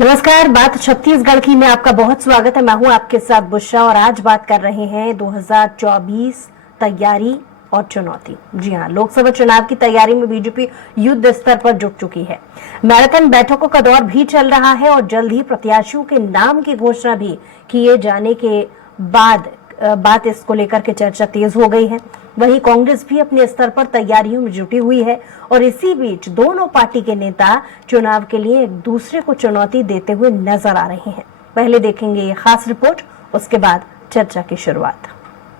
नमस्कार, बात छत्तीसगढ़ की में आपका बहुत स्वागत है। मैं हूं आपके साथ बुशरा और आज बात कर रहे हैं 2024 तैयारी और चुनौती। जी हां, लोकसभा चुनाव की तैयारी में बीजेपी युद्ध स्तर पर जुट चुकी है। मैराथन बैठकों का दौर भी चल रहा है और जल्द ही प्रत्याशियों के नाम की घोषणा भी किए जाने के बाद बात इसको लेकर के चर्चा तेज हो गई है। वहीं कांग्रेस भी अपने स्तर पर तैयारियों में जुटी हुई है और इसी बीच दोनों पार्टी के नेता चुनाव के लिए एक दूसरे को चुनौती देते हुए नजर आ रहे हैं। पहले देखेंगे ये खास रिपोर्ट, उसके बाद चर्चा की शुरुआत।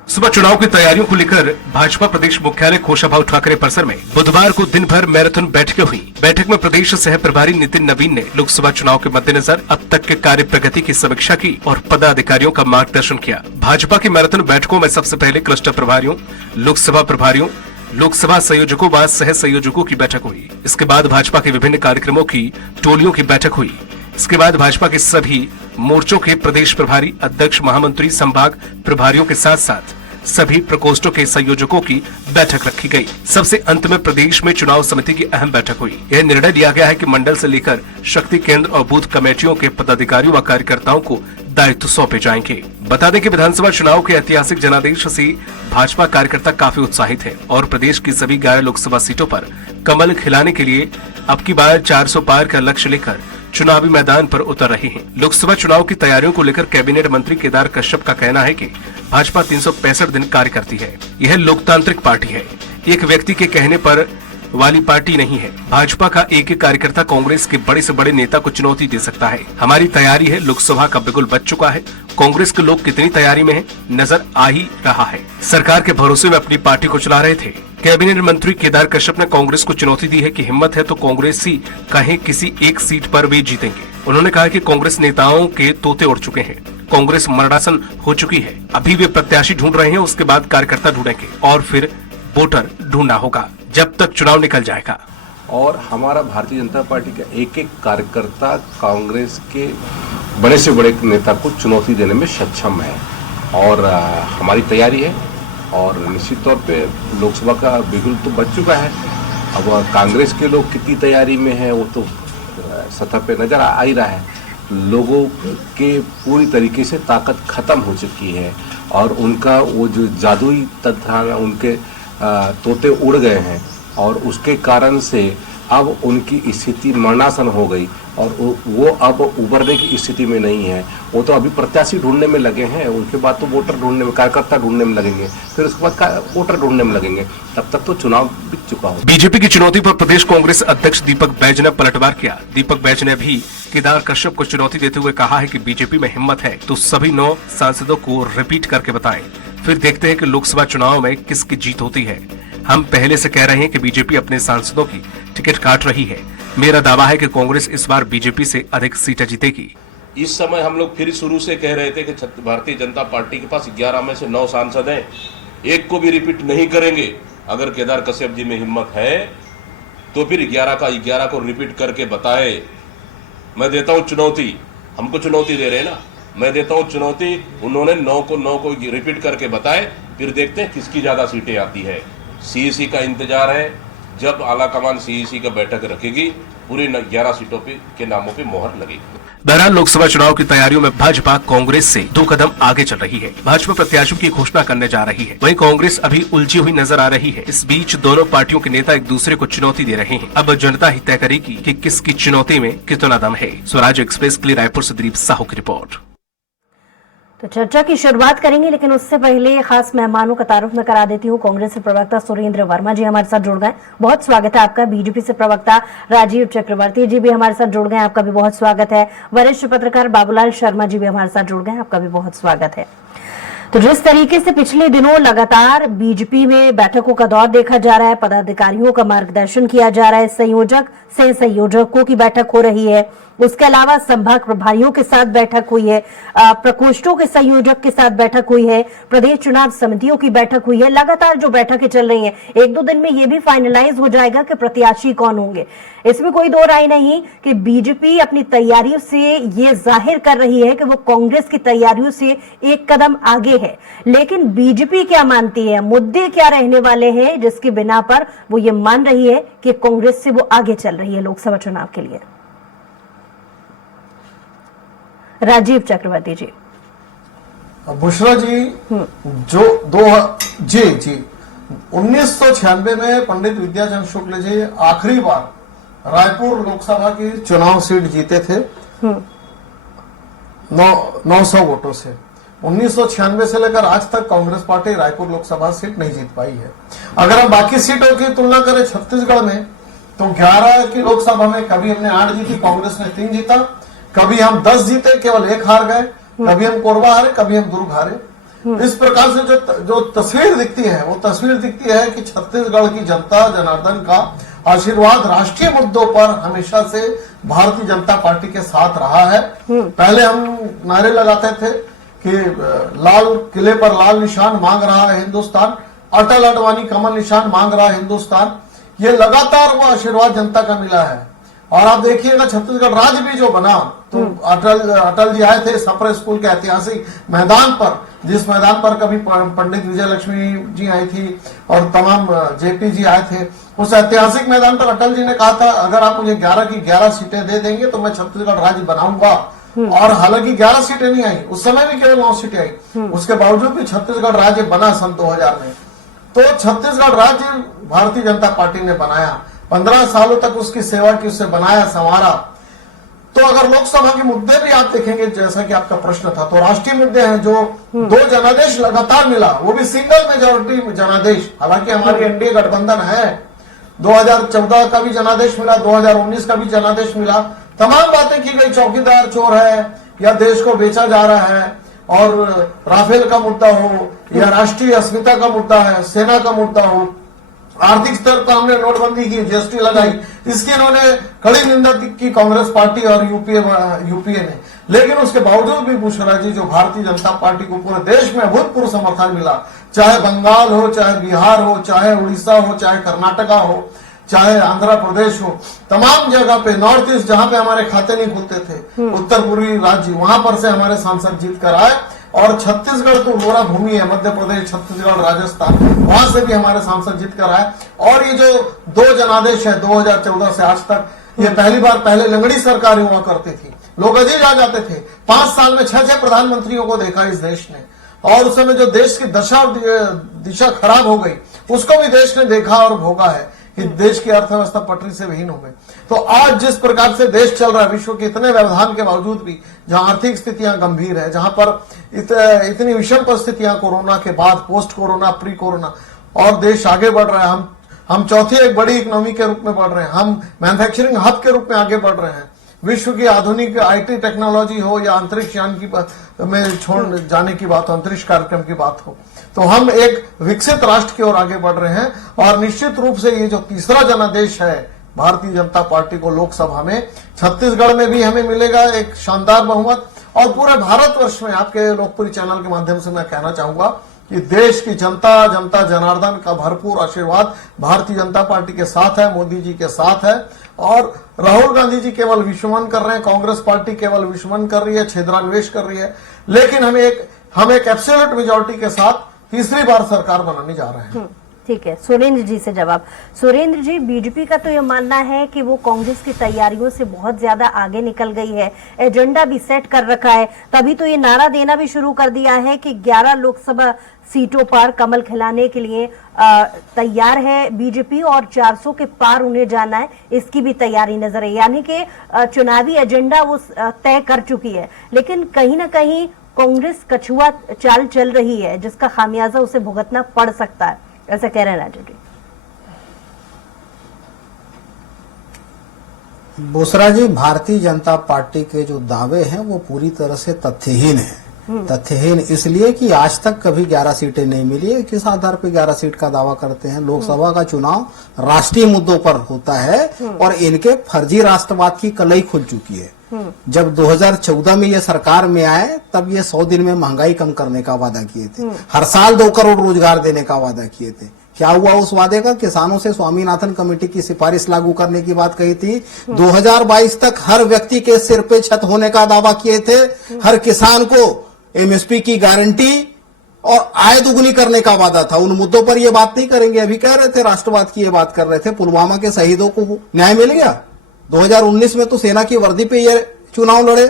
सुबह चुनाव की तैयारियों को लेकर भाजपा प्रदेश मुख्यालय कुशाभाऊ ठाकरे परिसर में बुधवार को दिन भर मैराथन बैठकें हुई। बैठक में प्रदेश सह प्रभारी नितिन नवीन ने लोकसभा चुनाव के मद्देनजर अब तक के कार्य प्रगति की समीक्षा की और पदाधिकारियों का मार्गदर्शन किया। भाजपा की मैराथन बैठकों में सबसे पहले क्लस्टर प्रभारियों, लोकसभा प्रभारियों, लोकसभा संयोजकों व सह संयोजकों की बैठक हुई। इसके बाद भाजपा के विभिन्न कार्यक्रमों की टोलियों की बैठक हुई। इसके बाद भाजपा के सभी मोर्चों के प्रदेश प्रभारी, अध्यक्ष, महामंत्री, संभाग प्रभारियों के साथ साथ सभी प्रकोष्ठों के संयोजकों की बैठक रखी गई। सबसे अंत में प्रदेश में चुनाव समिति की अहम बैठक हुई। यह निर्णय लिया गया है कि मंडल से लेकर शक्ति केंद्र और बूथ कमेटियों के पदाधिकारियों व कार्यकर्ताओं को दायित्व सौंपे जाएंगे। बता दें कि विधानसभा चुनाव के ऐतिहासिक जनादेश से भाजपा कार्यकर्ता काफी उत्साहित है और प्रदेश की सभी 11 लोकसभा सीटों पर कमल खिलाने के लिए अब की बार 400 पार का लक्ष्य लेकर चुनावी मैदान पर उतर रहे हैं। लोकसभा चुनाव की तैयारियों को लेकर कैबिनेट मंत्री केदार कश्यप का कहना है कि भाजपा 365 दिन कार्य करती है। यह लोकतांत्रिक पार्टी है, एक व्यक्ति के कहने पर वाली पार्टी नहीं है। भाजपा का एक एक कार्यकर्ता कांग्रेस के बड़े से बड़े नेता को चुनौती दे सकता है। हमारी तैयारी है, लोकसभा का बिगुल बज चुका है। कांग्रेस के लोग कितनी तैयारी में हैं, नजर आ ही रहा है। सरकार के भरोसे में अपनी पार्टी को चला रहे थे। कैबिनेट मंत्री केदार कश्यप ने कांग्रेस को चुनौती दी है कि हिम्मत है तो कांग्रेसी कहीं किसी एक सीट पर वे जीतेंगे। उन्होंने कहा कि कांग्रेस नेताओं के तोते उड़ चुके हैं, कांग्रेस मरणासन हो चुकी है। अभी वे प्रत्याशी ढूंढ रहे हैं, उसके बाद कार्यकर्ता ढूंढेंगे और फिर वोटर ढूंढना होगा जब तक चुनाव निकल जाएगा। और हमारा भारतीय जनता पार्टी का एक एक कार्यकर्ता कांग्रेस के बड़े से बड़े नेता को चुनौती देने में सक्षम है और हमारी तैयारी है और निश्चित तौर पे लोकसभा का बिगुल तो बज चुका है। अब कांग्रेस के लोग कितनी तैयारी में है वो तो सतह पे नजर आ ही रहा है। लोगों के पूरी तरीके से ताकत खत्म हो चुकी है और उनका वो जो जादुई तंत्र उनके तोते उड़ गए हैं और उसके कारण से अब उनकी स्थिति मरणासन हो गई और वो अब उबरने की स्थिति में नहीं है। वो तो अभी प्रत्याशी ढूंढने में लगे हैं, उनके बाद तो वोटर ढूंढने में, कार्यकर्ता ढूंढने में लगेंगे, फिर उसके बाद वोटर ढूंढने में लगेंगे, तब तक तो चुनाव बीत चुका हो। बीजेपी की चुनौती पर प्रदेश कांग्रेस अध्यक्ष दीपक बैज ने पलटवार किया। दीपक बैज ने भी केदार कश्यप को चुनौती देते हुए कहा है कि बीजेपी में हिम्मत है तो सभी 9 सांसदों को रिपीट करके बताएं, फिर देखते हैं कि लोकसभा चुनाव में किसकी जीत होती है। हम पहले से कह रहे हैं कि बीजेपी अपने सांसदों की टिकट काट रही है। मेरा दावा है कि कांग्रेस इस बार बीजेपी से अधिक सीटें जीतेगी। इस समय हम लोग फिर शुरू से कह रहे थे कि भारतीय जनता पार्टी के पास 11 में से 9 सांसद हैं, एक को भी रिपीट नहीं करेंगे। अगर केदार कश्यप जी में हिम्मत है तो फिर 11 का 11 को रिपीट करके बताए। मैं देता हूँ चुनौती, हमको चुनौती दे रहे हैं ना, मैं देता हूँ चुनौती, उन्होंने 9 को रिपीट करके बताए, फिर देखते हैं किसकी ज्यादा सीटें आती है। सीईसी का इंतजार है, जब आलाकमान सीईसी का बैठक रखेगी पूरी 11 सीटों पे के नामों पे मोहर लगेगी। बहरहाल लोकसभा चुनाव की तैयारियों में भाजपा कांग्रेस से 2 कदम आगे चल रही है। भाजपा प्रत्याशियों की घोषणा करने जा रही है, वहीं कांग्रेस अभी उलझी हुई नजर आ रही है। इस बीच दोनों पार्टियों के नेता एक दूसरे को चुनौती दे रहे हैं। अब जनता ही तय करेगी कि किसकी चुनौती में कितना दम है। स्वराज एक्सप्रेस के लिए रायपुर से दिलीप साहू की रिपोर्ट। तो चर्चा की शुरुआत करेंगे, लेकिन उससे पहले खास मेहमानों का तारुफ में करा देती हूँ। कांग्रेस से प्रवक्ता सुरेंद्र वर्मा जी हमारे साथ जुड़ गए, बहुत स्वागत है आपका। बीजेपी से प्रवक्ता राजीव चक्रवर्ती जी भी हमारे साथ जुड़ गए, आपका भी बहुत स्वागत है। वरिष्ठ पत्रकार बाबूलाल शर्मा जी भी हमारे साथ जुड़ गए, आपका भी बहुत स्वागत है। तो जिस तरीके से पिछले दिनों लगातार बीजेपी में बैठकों का दौर देखा जा रहा है, पदाधिकारियों का मार्गदर्शन किया जा रहा है, संयोजक से संयोजकों की बैठक हो रही है, उसके अलावा संभाग प्रभारियों के साथ बैठक हुई है, प्रकोष्ठों के संयोजक के साथ बैठक हुई है, प्रदेश चुनाव समितियों की बैठक हुई है। लगातार जो बैठकें चल रही हैं, 1-2 दिन में ये भी फाइनलाइज हो जाएगा कि प्रत्याशी कौन होंगे। इसमें कोई दो राय नहीं कि बीजेपी अपनी तैयारियों से ये जाहिर कर रही है कि वो कांग्रेस की तैयारियों से एक कदम आगे है। लेकिन बीजेपी क्या मानती है, मुद्दे क्या रहने वाले हैं जिसकी बिना पर वो ये मान रही है कि कांग्रेस से वो आगे चल रही है लोकसभा चुनाव के लिए। राजीव चक्रवर्ती जी। बुशरा जी, जी 1996 में पंडित विद्याचंद्र शुक्ल जी आखिरी बार रायपुर लोकसभा की चुनाव सीट जीते थे 900 वोटों से। 1996 से लेकर आज तक कांग्रेस पार्टी रायपुर लोकसभा सीट नहीं जीत पाई है। अगर हम बाकी सीटों की तुलना करें छत्तीसगढ़ में, तो 11 की लोकसभा में कभी हमने 8 जीती, कांग्रेस ने 3 जीता, कभी हम 10 जीते, केवल 1 हार गए, कभी हम कोरबा हारे, कभी हम दुर्ग हारे। इस प्रकार से जो तस्वीर दिखती है, वो तस्वीर दिखती है कि छत्तीसगढ़ की जनता जनार्दन का आशीर्वाद राष्ट्रीय मुद्दों पर हमेशा से भारतीय जनता पार्टी के साथ रहा है। पहले हम नारे लगाते थे कि लाल किले पर लाल निशान मांग रहा है हिंदुस्तान, अटल अडवाणी कमल निशान मांग रहा है हिंदुस्तान। ये लगातार वो आशीर्वाद जनता का मिला है। और आप देखिएगा छत्तीसगढ़ राज्य भी जो बना, तो अटल जी आए थे सपर स्कूल के ऐतिहासिक मैदान पर, जिस मैदान पर कभी पंडित विजय लक्ष्मी जी आई थी और तमाम जेपी जी आए थे। उस ऐतिहासिक मैदान पर अटल जी ने कहा था, अगर आप मुझे 11 की 11 सीटें दे देंगे तो मैं छत्तीसगढ़ राज्य बनाऊंगा। और हालांकि 11 सीटें नहीं आई, उस समय भी केवल 9 सीटें आई। उसके बावजूद भी छत्तीसगढ़ राज्य बना सन 2000 में। तो छत्तीसगढ़ राज्य भारतीय जनता पार्टी ने बनाया, 15 सालों तक उसकी सेवा की, उससे बनाया संवारा। तो अगर लोकसभा के मुद्दे भी आप देखेंगे, जैसा कि आपका प्रश्न था, तो राष्ट्रीय मुद्दे हैं जो 2 जनादेश लगातार मिला, वो भी सिंगल मेजोरिटी जनादेश। हालांकि हमारी एनडीए गठबंधन है, 2014 का भी जनादेश मिला, 2019 का भी जनादेश मिला। तमाम बातें की गई, चौकीदार चोर है या देश को बेचा जा रहा है, और राफेल का मुद्दा हो या राष्ट्रीय अस्मिता का मुद्दा है, सेना का मुद्दा हो, आर्थिक स्तर पर हमने नोटबंदी की, जीएसटी लगाई, इसकी इन्होंने कड़ी निंदा की कांग्रेस पार्टी और यूपीए ने। लेकिन उसके बावजूद भी बुशरा जी, जो भारतीय जनता पार्टी को पूरे देश में अभूतपूर्व समर्थन मिला, चाहे बंगाल हो, चाहे बिहार हो, चाहे उड़ीसा हो, चाहे कर्नाटका हो, चाहे आंध्र प्रदेश हो, तमाम जगह पे, नॉर्थ ईस्ट जहां पे हमारे खाते नहीं खुलते थे, उत्तर पूर्वी राज्य, वहां पर से हमारे सांसद जीत कर आए। और छत्तीसगढ़ तो गोरा भूमि है, मध्य प्रदेश, छत्तीसगढ़, राजस्थान, वहां से भी हमारे सांसद जीत कर आए। और ये जो 2 जनादेश है 2014 से आज तक, ये पहली बार, पहले लंगड़ी सरकार हुआ करती थी, लोग अजीज आ जाते थे। 5 साल में 6 प्रधानमंत्रियों को देखा इस देश ने, और उस समय जो देश की दशा दिशा खराब हो गई, उसको भी देश ने देखा और भोगा है कि देश की अर्थव्यवस्था पटरी से विहीन हो गई। तो आज जिस प्रकार से देश चल रहा है, विश्व के इतने व्यवधान के बावजूद भी, जहां आर्थिक स्थितियां गंभीर है, जहां पर इतनी विषम परिस्थितियां कोरोना के बाद, पोस्ट कोरोना, प्री कोरोना, और देश आगे बढ़ रहा है। हम चौथी एक बड़ी इकोनॉमी के रूप में बढ़ रहे हैं, हम मैन्युफैक्चरिंग हब के रूप में आगे बढ़ रहे हैं। विश्व की आधुनिक आईटी टेक्नोलॉजी हो या अंतरिक्ष यान की में छोड़ जाने की बात हो, अंतरिक्ष कार्यक्रम की बात हो, तो हम एक विकसित राष्ट्र की ओर आगे बढ़ रहे हैं। और निश्चित रूप से ये जो तीसरा जनादेश है भारतीय जनता पार्टी को लोकसभा में, छत्तीसगढ़ में भी हमें मिलेगा एक शानदार बहुमत। और पूरे भारतवर्ष में, आपके लोकप्रिय चैनल के माध्यम से मैं कहना चाहूंगा कि देश की जनता जनार्दन का भरपूर आशीर्वाद भारतीय जनता पार्टी के साथ है, मोदी जी के साथ है। और राहुल गांधी जी केवल विषमन कर रहे हैं, कांग्रेस पार्टी केवल विषमन कर रही है, छेदरान्वेष कर रही है, लेकिन हम एक एब्सोल्यूट मेजॉरिटी के साथ तीसरी बार सरकार बनाने जा रहे हैं। ठीक है, सुरेंद्र जी से जवाब। सुरेंद्र जी, बीजेपी का तो ये मानना है कि वो कांग्रेस की तैयारियों से बहुत ज्यादा आगे निकल गई है, एजेंडा भी सेट कर रखा है, तभी तो ये नारा देना भी शुरू कर दिया है कि 11 लोकसभा सीटों पर कमल खिलाने के लिए तैयार है बीजेपी, और 400 के पार उन्हें जाना है, इसकी भी तैयारी नजर है। यानी कि चुनावी एजेंडा वो तय कर चुकी है। लेकिन कहीं ना कहीं कांग्रेस कछुआ चाल चल रही है, जिसका खामियाजा उसे भुगतना पड़ सकता है, ऐसा कह रहे हैं राजू जी। बुशरा जी, भारतीय जनता पार्टी के जो दावे हैं वो पूरी तरह से तथ्यहीन है। तथ्यहीन इसलिए कि आज तक कभी 11 सीटें नहीं मिली है। किस आधार पर 11 सीट का दावा करते हैं? लोकसभा का चुनाव राष्ट्रीय मुद्दों पर होता है और इनके फर्जी राष्ट्रवाद की कलई खुल चुकी है। जब 2014 में ये सरकार में आए, तब ये 100 दिन में महंगाई कम करने का वादा किए थे, हर साल 2 करोड़ रोजगार देने का वादा किए थे। क्या हुआ उस वादे का? किसानों से स्वामीनाथन कमेटी की सिफारिश लागू करने की बात कही थी। 2022 तक हर व्यक्ति के सिर पे छत होने का दावा किए थे, हर किसान को एमएसपी की गारंटी और आय दुगुनी करने का वादा था। उन मुद्दों पर ये बात नहीं करेंगे। अभी कह रहे थे राष्ट्रवाद की ये बात कर रहे थे। पुलवामा के शहीदों को न्याय मिल गया। 2019 में तो सेना की वर्दी पे ये चुनाव लड़े,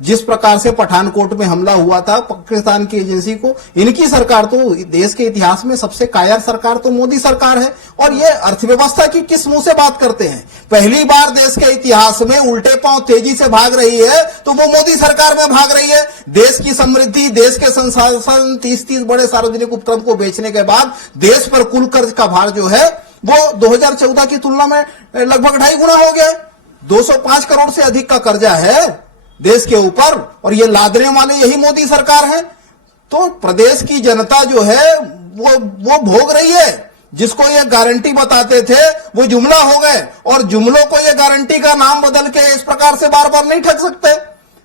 जिस प्रकार से पठानकोट में हमला हुआ था पाकिस्तान की एजेंसी को, इनकी सरकार तो देश के इतिहास में सबसे कायर सरकार तो मोदी सरकार है। और ये अर्थव्यवस्था की किस मुंह से बात करते हैं? पहली बार देश के इतिहास में उल्टे पांव तेजी से भाग रही है तो वो मोदी सरकार में भाग रही है। देश की समृद्धि, देश के संसाधन 30 बड़े सार्वजनिक उपक्रम को बेचने के बाद देश पर कुल कर्ज का भार जो है वो 2014 की तुलना में लगभग 2.5 गुना हो गया। 205 करोड़ से अधिक का कर्जा है देश के ऊपर, और ये लादने वाले यही मोदी सरकार है। तो प्रदेश की जनता जो है वो भोग रही है। जिसको ये गारंटी बताते थे वो जुमला हो गए, और जुमलों को ये गारंटी का नाम बदल के इस प्रकार से बार बार नहीं ठग सकते।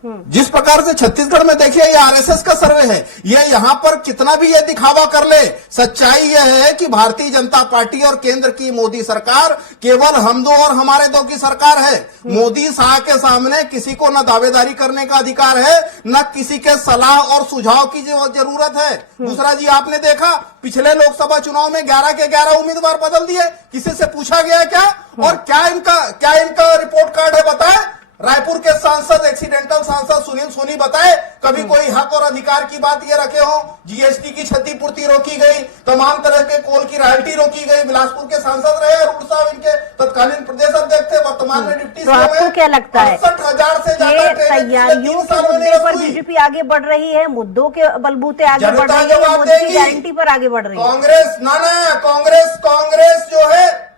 जिस प्रकार से छत्तीसगढ़ में देखिए ये आरएसएस का सर्वे है, ये यहां पर कितना भी ये दिखावा कर ले, सच्चाई यह है कि भारतीय जनता पार्टी और केंद्र की मोदी सरकार केवल हम दो और हमारे दो की सरकार है। मोदी शाह के सामने किसी को न दावेदारी करने का अधिकार है, न किसी के सलाह और सुझाव की जरूरत है। दूसरा जी, आपने देखा पिछले लोकसभा चुनाव में 11 के 11 उम्मीदवार बदल दिए। किसी से पूछा गया क्या? और क्या इनका रिपोर्ट कार्ड है बताए? रायपुर के सांसद, एक्सीडेंटल सांसद सुनील सोनी बताए कभी कोई हक और अधिकार की बात ये रखे हो? जीएसटी की क्षतिपूर्ति रोकी गई, तमाम तरह के कोल की रॉयल्टी रोकी गई। बिलासपुर के सांसद रहे अरुण साहब, इनके तत्कालीन प्रदेश अध्यक्ष थे, वर्तमान में डिप्टी तो आपको क्या लगता है 68,000 से ज्यादा तैयारियों के मुद्दे पर बीजेपी आगे बढ़ रही है, मुद्दों के बलबूते आगे बढ़ रही है, मोदी की गारंटी पर आगे बढ़ रही है? कांग्रेस जो है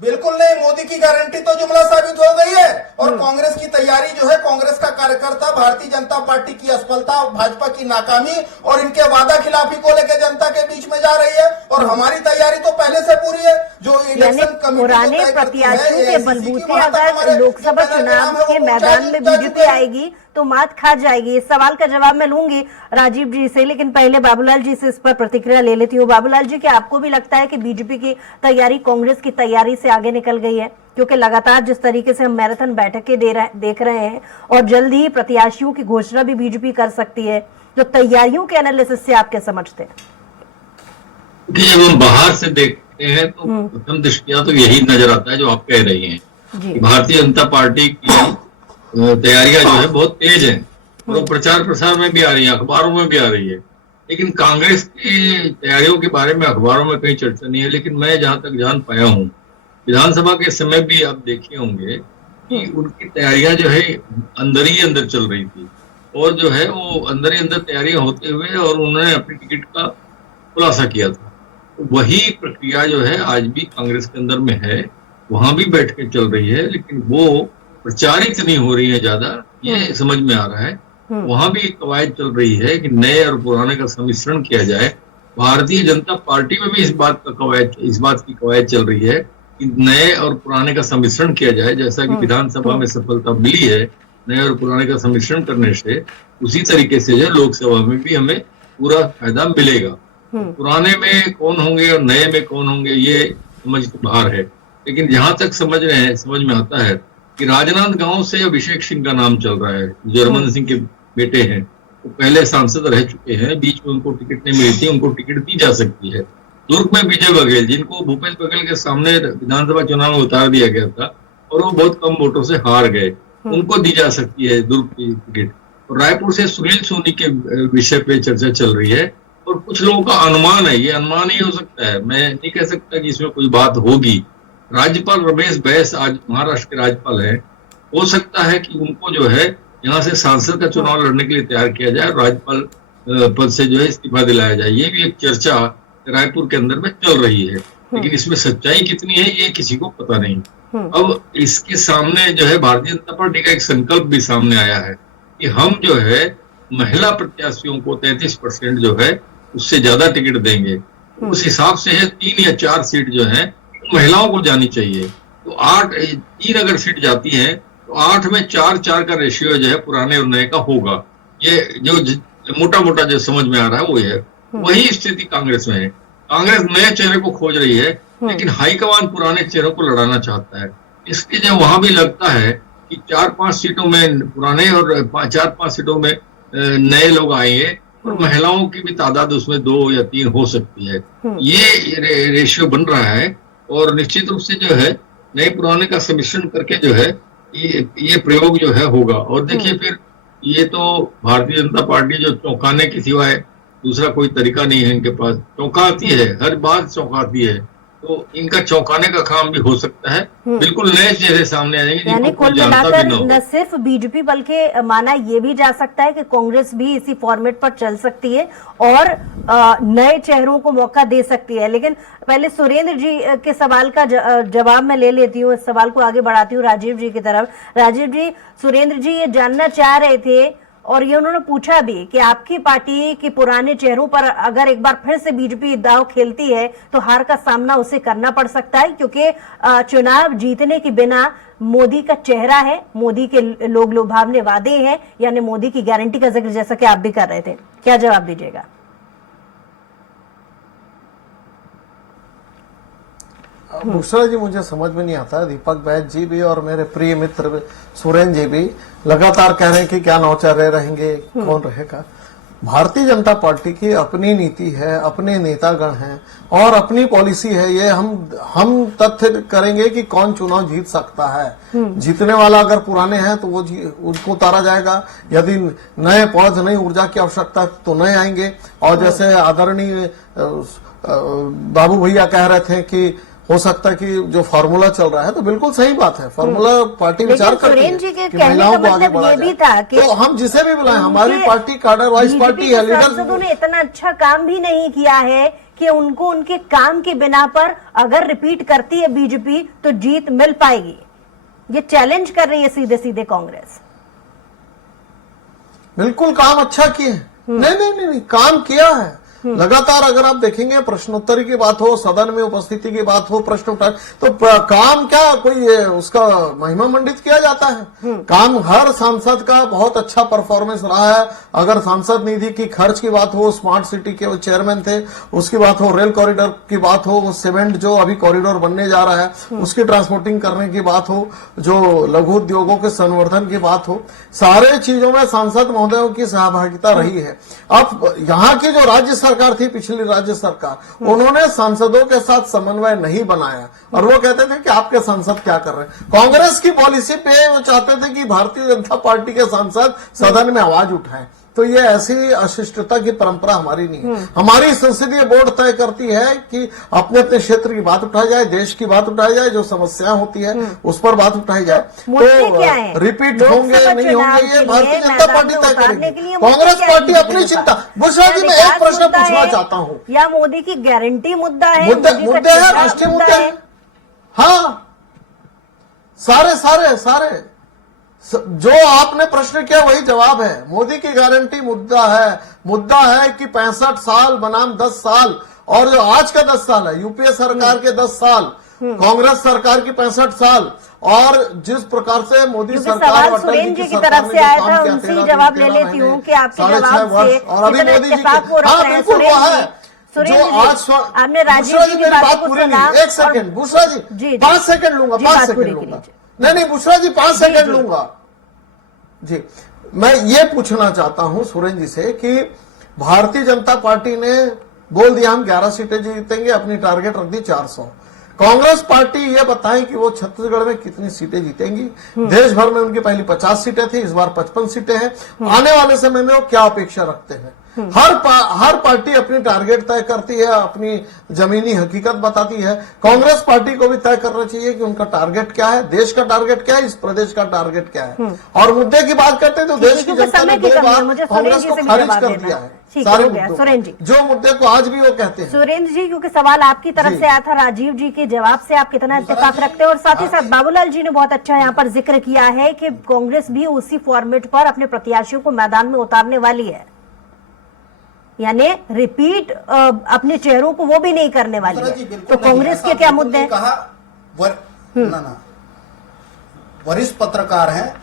बिल्कुल नहीं, मोदी की गारंटी तो जुमला साबित हो गई है। और कांग्रेस की तैयारी जो है, कांग्रेस का कार्यकर्ता भारतीय जनता पार्टी की असफलता, भाजपा की नाकामी और इनके वादा खिलाफी को लेकर जनता के बीच में जा रही है। और हमारी तैयारी तो पहले से पूरी है। जो इलेक्शन कमेटी पुराने प्रत्याशियों के बलबूते अगर लोकसभा चुनाव के मैदान में बीजेपी आएगी तो मात खा जाएगी। इस सवाल का जवाब मैं लूंगी राजीव जी से, लेकिन पहले बाबूलाल जी से इस पर प्रतिक्रिया ले लेती हूँ। बाबूलाल जी, क्या आपको भी लगता है कि बीजेपी की तैयारी कांग्रेस की तैयारी से आगे निकल गई है? क्योंकि लगातार जिस तरीके से हम मैराथन बैठकें देख रहे हैं और जल्द ही प्रत्याशियों की घोषणा भी बीजेपी कर सकती है, तो तैयारियों के एनालिसिस से आप क्या समझते हैं? जब हम बाहर से देखते हैं तो प्रथम दृष्टिया तो यही नजर आता है जो आप कह रही हैं। भारतीय जनता पार्टी की तैयारियां जो है बहुत तेज हैं, और वो प्रचार प्रसार में भी आ रही है, अखबारों में भी आ रही है। लेकिन कांग्रेस की तैयारियों के बारे में अखबारों में कहीं चर्चा नहीं है। लेकिन मैं जहां तक जान पाया हूं, विधानसभा के समय भी आप देखे होंगे कि उनकी तैयारियां जो है अंदर ही अंदर चल रही थी, और जो है वो अंदर ही अंदर तैयारियां होते हुए और उन्होंने अपनी टिकट का खुलासा किया था। तो वही प्रक्रिया जो है आज भी कांग्रेस के अंदर में है, वहां भी बैठकें चल रही है, लेकिन वो प्रचारित नहीं हो रही है ज्यादा, ये समझ में आ रहा है। वहां भी एक कवायद चल रही है कि नए और पुराने का सम्मिश्रण किया जाए। भारतीय जनता पार्टी में भी इस बात की कवायद चल रही है कि नए और पुराने का सम्मिश्रण किया जाए। जैसा कि विधानसभा में सफलता मिली है नए और पुराने का सम्मिश्रण करने से, उसी तरीके से जो लोकसभा में भी हमें पूरा फायदा मिलेगा। पुराने में कौन होंगे और नए में कौन होंगे ये समझ तो बाहर है। लेकिन जहां तक समझ में आता है कि राजनांदगांव से अभिषेक सिंह का नाम चल रहा है, जो रमन सिंह के बेटे हैं, वो पहले सांसद रह चुके हैं, बीच में उनको टिकट नहीं मिली थी, उनको टिकट दी जा सकती है। दुर्ग में विजय बघेल, जिनको भूपेश बघेल के सामने विधानसभा चुनाव में उतार दिया गया था और वो बहुत कम वोटों से हार गए, उनको दी जा सकती है दुर्ग की टिकट। और रायपुर से सुनील सोनी के विषय पे चर्चा चल रही है, और कुछ लोगों का अनुमान है, ये अनुमान ही हो सकता है, मैं नहीं कह सकता कि इसमें कोई बात होगी। राज्यपाल रमेश बैस आज महाराष्ट्र के राज्यपाल हैं, हो सकता है कि उनको जो है यहाँ से सांसद का चुनाव लड़ने के लिए तैयार किया जाए, राज्यपाल पद से जो है इस्तीफा दिलाया जाए। ये भी एक चर्चा रायपुर के अंदर में चल रही है, लेकिन इसमें सच्चाई कितनी है ये किसी को पता नहीं। अब इसके सामने जो है भारतीय जनता पार्टी का एक संकल्प भी सामने आया है कि हम जो है महिला प्रत्याशियों को 33% जो है उससे ज्यादा टिकट देंगे। उस हिसाब से है 3 या 4 सीट जो है महिलाओं को जानी चाहिए। तो 3 अगर सीट जाती है तो 8 में 4 का रेशियो जो है पुराने और नए का होगा। ये जो मोटा मोटा जो समझ में आ रहा है वो है। वही स्थिति कांग्रेस में है। कांग्रेस नए चेहरे को खोज रही है, लेकिन हाईकमान पुराने चेहरों को लड़ाना चाहता है। इसलिए जो वहां भी लगता है कि 4-5 सीटों में पुराने और 4-5 सीटों में नए लोग आएंगे, और महिलाओं की भी तादाद उसमें 2 या 3 हो सकती है। ये रेशियो बन रहा है, और निश्चित रूप से जो है नए पुराने का सम्मिश्रण करके जो है ये प्रयोग जो है होगा। और देखिए फिर ये तो भारतीय जनता पार्टी जो चौंकाने के सिवाय दूसरा कोई तरीका नहीं है इनके पास, चौंकाती है, हर बात चौंकाती है, तो इनका चौंकाने का काम भी हो सकता है। बिल्कुल नए चेहरे सामने आ जाएंगे यानी जिनको कुल कोई जानता भी मिलाकर ना हो। न सिर्फ बीजेपी बल्कि माना ये भी जा सकता है कि कांग्रेस भी इसी फॉर्मेट पर चल सकती है और नए चेहरों को मौका दे सकती है। लेकिन पहले सुरेंद्र जी के सवाल का जवाब मैं ले लेती हूँ, इस सवाल को आगे बढ़ाती हूँ राजीव जी की तरफ। राजीव जी, सुरेंद्र जी ये जानना चाह रहे थे और ये उन्होंने पूछा भी कि आपकी पार्टी के पुराने चेहरों पर अगर एक बार फिर से बीजेपी दांव खेलती है तो हार का सामना उसे करना पड़ सकता है, क्योंकि चुनाव जीतने के बिना मोदी का चेहरा है, मोदी के लोग लुभावने वादे हैं, यानी मोदी की गारंटी का जिक्र जैसा कि आप भी कर रहे थे। क्या जवाब दीजिएगा? भूषण जी, मुझे समझ में नहीं आता, दीपक बैज जी भी और मेरे प्रिय मित्र सुरेंद्र जी भी लगातार कह रहे हैं कि क्या नौचर्य रहेंगे, कौन रहेगा। भारतीय जनता पार्टी की अपनी नीति है, अपने नेतागण हैं और अपनी पॉलिसी है। ये हम तथ्य करेंगे कि कौन चुनाव जीत सकता है। जीतने वाला अगर पुराने हैं तो वो उनको उतारा जाएगा, यदि नए पौध नई ऊर्जा की आवश्यकता तो नए आएंगे। और जैसे आदरणीय बाबू भैया कह रहे थे कि हो सकता है कि जो फॉर्मूला चल रहा है, तो बिल्कुल सही बात है, फॉर्मूला पार्टी विचार करती है कि महिलाओं को आगे बढ़ाया भी था कि तो हम जिसे भी बुलाएं, हमारी पार्टी कार्डर वाइज पार्टी है, सांसदों ने इतना अच्छा काम भी नहीं किया है कि उनको उनके काम के बिना पर अगर रिपीट करती है बीजेपी तो जीत मिल पाएगी। ये चैलेंज कर रही है सीधे सीधे कांग्रेस। बिल्कुल काम अच्छा किए, नहीं, काम किया है लगातार। अगर आप देखेंगे प्रश्नोत्तरी की बात हो, सदन में उपस्थिति की बात हो, प्रश्न उठा तो काम क्या कोई उसका महिमा मंडित किया जाता है। काम हर सांसद का बहुत अच्छा परफॉर्मेंस रहा है। अगर सांसद निधि की खर्च की बात हो, स्मार्ट सिटी के वो चेयरमैन थे, उसकी बात हो, रेल कॉरिडोर की बात हो, वो सीमेंट जो अभी कॉरिडोर बनने जा रहा है उसकी ट्रांसपोर्टिंग करने की बात हो, जो लघु उद्योगों के संवर्धन की बात हो, सारे चीजों में सांसद महोदयों की सहभागिता रही है। अब यहाँ की जो राज्य सरकार थी, पिछली राज्य सरकार, उन्होंने सांसदों के साथ समन्वय नहीं बनाया और वो कहते थे कि आपके सांसद क्या कर रहे हैं। कांग्रेस की पॉलिसी पे वो चाहते थे कि भारतीय जनता पार्टी के सांसद सदन में आवाज उठाएं। तो ये ऐसी अशिष्टता की परंपरा हमारी नहीं है। हमारी संसदीय बोर्ड तय करती है कि अपने अपने क्षेत्र की बात उठाई जाए, देश की बात उठाई जाए, जो समस्याएं होती है उस पर बात उठाई जाए। तो रिपीट होंगे नहीं होंगे ये भारतीय जनता पार्टी तय करेगी। कांग्रेस पार्टी अपनी चिंता। बुशरा जी, मैं एक प्रश्न पूछना चाहता हूँ, या मोदी की गारंटी मुद्दा है, मुद्दे हैं, राष्ट्रीय मुद्दे हैं। हाँ, सारे जो आपने प्रश्न किया वही जवाब है। मोदी की गारंटी मुद्दा है कि 65 साल बनाम 10 साल, और जो आज का 10 साल है, यूपीए सरकार के 10 साल, कांग्रेस सरकार की 65 साल, और जिस प्रकार से मोदी सरकार और अटल जी की तरफ से आया था, उनसे जवाब ले लेती हूँ कि आपके जवाब से और अभी मोदी जी बिल्कुल वो है जो आज आपने राजीव जी की बात को सुना। एक सेकंड बुशरा जी, 5 सेकंड लूंगा, 5 सेकंड लूंगा। नहीं बुशरा जी, 5 सेकंड लूंगा जी। मैं ये पूछना चाहता हूं सुरेंद्र जी से कि भारतीय जनता पार्टी ने बोल दिया हम 11 सीटें जीतेंगे, अपनी टारगेट रख दी 400। कांग्रेस पार्टी ये बताए कि वो छत्तीसगढ़ में कितनी सीटें जीतेंगी। देश भर में उनकी पहली 50 सीटें थी, इस बार 55 सीटें हैं। आने वाले समय में वो क्या अपेक्षा रखते हैं? हर पार्टी अपनी टारगेट तय करती है, अपनी जमीनी हकीकत बताती है। कांग्रेस पार्टी को भी तय करना चाहिए कि उनका टारगेट क्या है, देश का टारगेट क्या है, इस प्रदेश का टारगेट क्या है। और मुद्दे की बात करते हैं तो देश की जनता ने 2 बार कांग्रेस को खारिज कर दिया है सारे मुद्दों, जो मुद्दे को आज भी वो कहते हैं। सुरेंद्र जी, क्योंकि सवाल आपकी तरफ से आया था, राजीव जी के जवाब से आप कितना इत्तेफाक रखते हैं, और साथ ही साथ बाबूलाल जी ने बहुत अच्छा यहाँ पर जिक्र किया है कि कांग्रेस भी उसी फॉर्मेट पर अपने प्रत्याशियों को मैदान में उतारने वाली है, यानी रिपीट अपने चेहरों को वो भी नहीं करने वाली है। तो कांग्रेस के क्या मुद्दे हैं? वरिष्ठ पत्रकार हैं,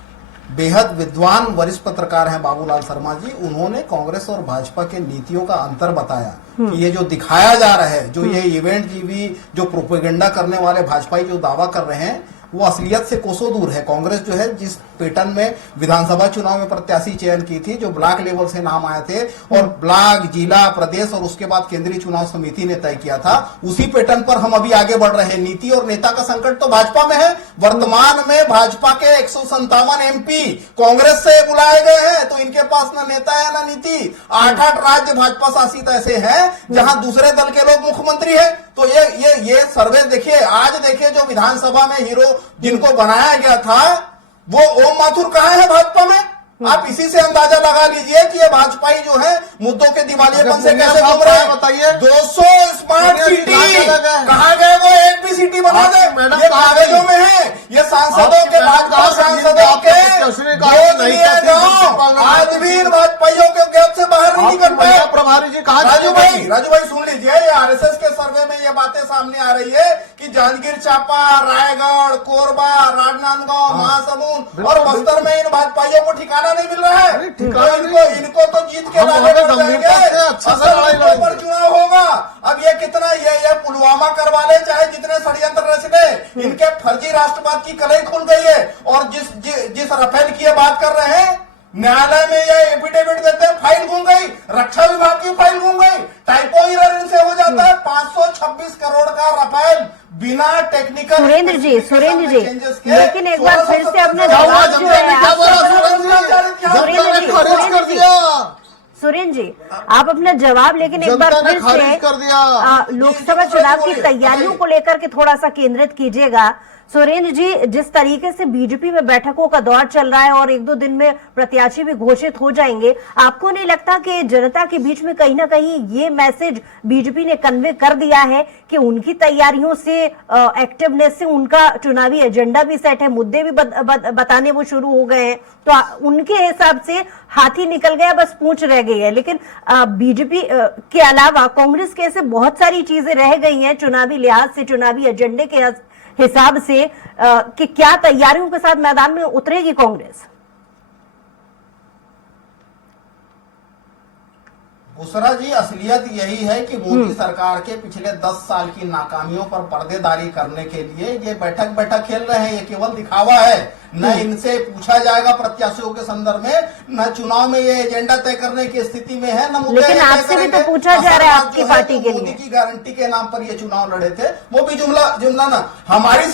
बेहद विद्वान वरिष्ठ पत्रकार हैं बाबूलाल शर्मा जी। उन्होंने कांग्रेस और भाजपा के नीतियों का अंतर बताया कि ये जो दिखाया जा रहा है, जो ये इवेंट जीवी जो प्रोपेगेंडा करने वाले भाजपाई जो दावा कर रहे हैं, वो असलियत से कोसों दूर है। कांग्रेस जो है जिस पैटर्न में विधानसभा चुनाव में प्रत्याशी चयन की थी, जो ब्लॉक लेवल से नाम आए थे और ब्लॉक, जिला, प्रदेश और उसके बाद केंद्रीय चुनाव समिति ने तय किया था, उसी पैटर्न पर हम अभी आगे बढ़ रहे हैं। नीति और नेता का संकट तो भाजपा में है। वर्तमान में भाजपा के 157 एमपी कांग्रेस से बुलाए गए हैं, तो इनके पास ना नेता है ना नीति। 8-8 राज्य भाजपा शासित ऐसे हैं जहां दूसरे दल के लोग मुख्यमंत्री है। तो ये सर्वे देखिए, आज देखिए जो विधानसभा में हीरो जिनको बनाया गया था वो ओम माथुर कहाँ है भाजपा में। आप इसी से अंदाजा लगा लीजिए कि ये भाजपाई जो है मुद्दों के दिवालियेपन से कैसे घूम रहे हैं। बताइए 200 स्मार्ट सिटी कहाँ गए, वो एक भी सिटी बना दे, ये कागजों में है। ये सांसदों के, भाजपा सांसदों के गोद लिए गाँव आज भी इन भाजपाइयों के गेट से बाहर नहीं निकल पाए। प्रभारी जी कहा, राजू भाई सुन लीजिए, ये आरएसएस के सर्वे में ये बातें सामने आ रही है कि जांजगीर चांपा, रायगढ़, कोरबा, राजनांदगांव, महासमुंद और बस्तर में इन भाजपाइयों को ठिकाना नहीं मिल रहा है। तो इनको तो जीत के लाने पड़ जाएंगे। अच्छा पर चुनाव होगा। अब ये कितना ये पुलवामा करवा ले, चाहे जितने षड्यंत्र रच ले, इनके फर्जी राष्ट्रवाद की कलई खुल गई है। और जिस राफेल की बात कर रहे हैं, न्यायालय में ये एफिडेविट देते हैं, फाइल घूम गई, रक्षा विभाग की फाइल घूम गई, टाइपो एरर इनसे हो जाता है। 526 करोड़ का राफेल बिना टेक्निकल। सुरेंद्र जी, लेकिन एक बार फिर से अपने जवाब जो है सुरेंद्र जी, आप अपना जवाब लेकिन एक बार फिर से लोकसभा चुनाव की तैयारियों को लेकर के थोड़ा सा केंद्रित कीजिएगा। सुरेंद्र जी, जिस तरीके से बीजेपी में बैठकों का दौर चल रहा है और 1-2 दिन में प्रत्याशी भी घोषित हो जाएंगे, आपको नहीं लगता कि जनता के बीच में कहीं ना कहीं ये मैसेज बीजेपी ने कन्वे कर दिया है कि उनकी तैयारियों से, एक्टिवनेस से उनका चुनावी एजेंडा भी सेट है, मुद्दे भी बताने वो शुरू हो गए हैं, तो उनके हिसाब से हाथी निकल गया, बस पूंछ रह गई है। लेकिन बीजेपी के अलावा कांग्रेस के ऐसे बहुत सारी चीजें रह गई हैं चुनावी लिहाज से, चुनावी एजेंडे के हिसाब से, कि क्या तैयारियों के साथ मैदान में उतरेगी कांग्रेस? बुसरा जी, असलियत यही है कि मोदी सरकार के पिछले 10 साल की नाकामियों पर पर्देदारी करने के लिए ये बैठक खेल रहे हैं। ये केवल दिखावा है। न इनसे पूछा जाएगा प्रत्याशियों के संदर्भ में, न चुनाव में ये एजेंडा तय करने की स्थिति में है, न मुद्दे। लेकिन आपसे भी तो पूछा जा रहा है आपकी पार्टी के लिए। मोदी की गारंटी के नाम पर ये चुनाव लड़े थे, वो भी जुमला ना। हमारी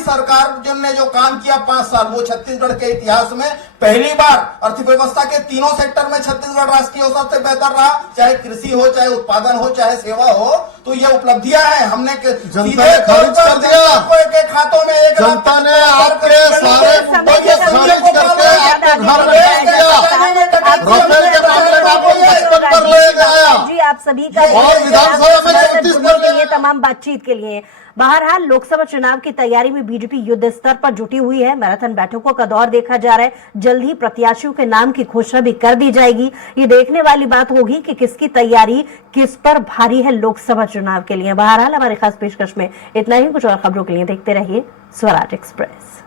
सरकार ने जो काम किया 5 साल, वो छत्तीसगढ़ के इतिहास में पहली बार अर्थव्यवस्था के तीनों सेक्टर में छत्तीसगढ़ राष्ट्रीय औसत से बेहतर रहा, चाहे कृषि हो, चाहे उत्पादन हो, चाहे सेवा हो। तो ये उपलब्धियां हैं। हमने जनता ने खारिज कर दिया, के खातों में जनता ने आपके सारे मुद्दों को खारिज करके आपके घर में भेज दिया। राफेल के मामले में आपको 55 पर ले गया जी। आप सभी का और विधानसभा में 34 पर ले ये तमाम बातचीत के लिए। बहरहाल लोकसभा चुनाव की तैयारी में बीजेपी युद्ध स्तर पर जुटी हुई है। मैराथन बैठकों का दौर देखा जा रहा है। जल्द ही प्रत्याशियों के नाम की घोषणा भी कर दी जाएगी। ये देखने वाली बात होगी कि किसकी तैयारी किस पर भारी है लोकसभा चुनाव के लिए। बहरहाल हमारे खास पेशकश में इतना ही। कुछ और खबरों के लिए देखते रहिए स्वराज एक्सप्रेस।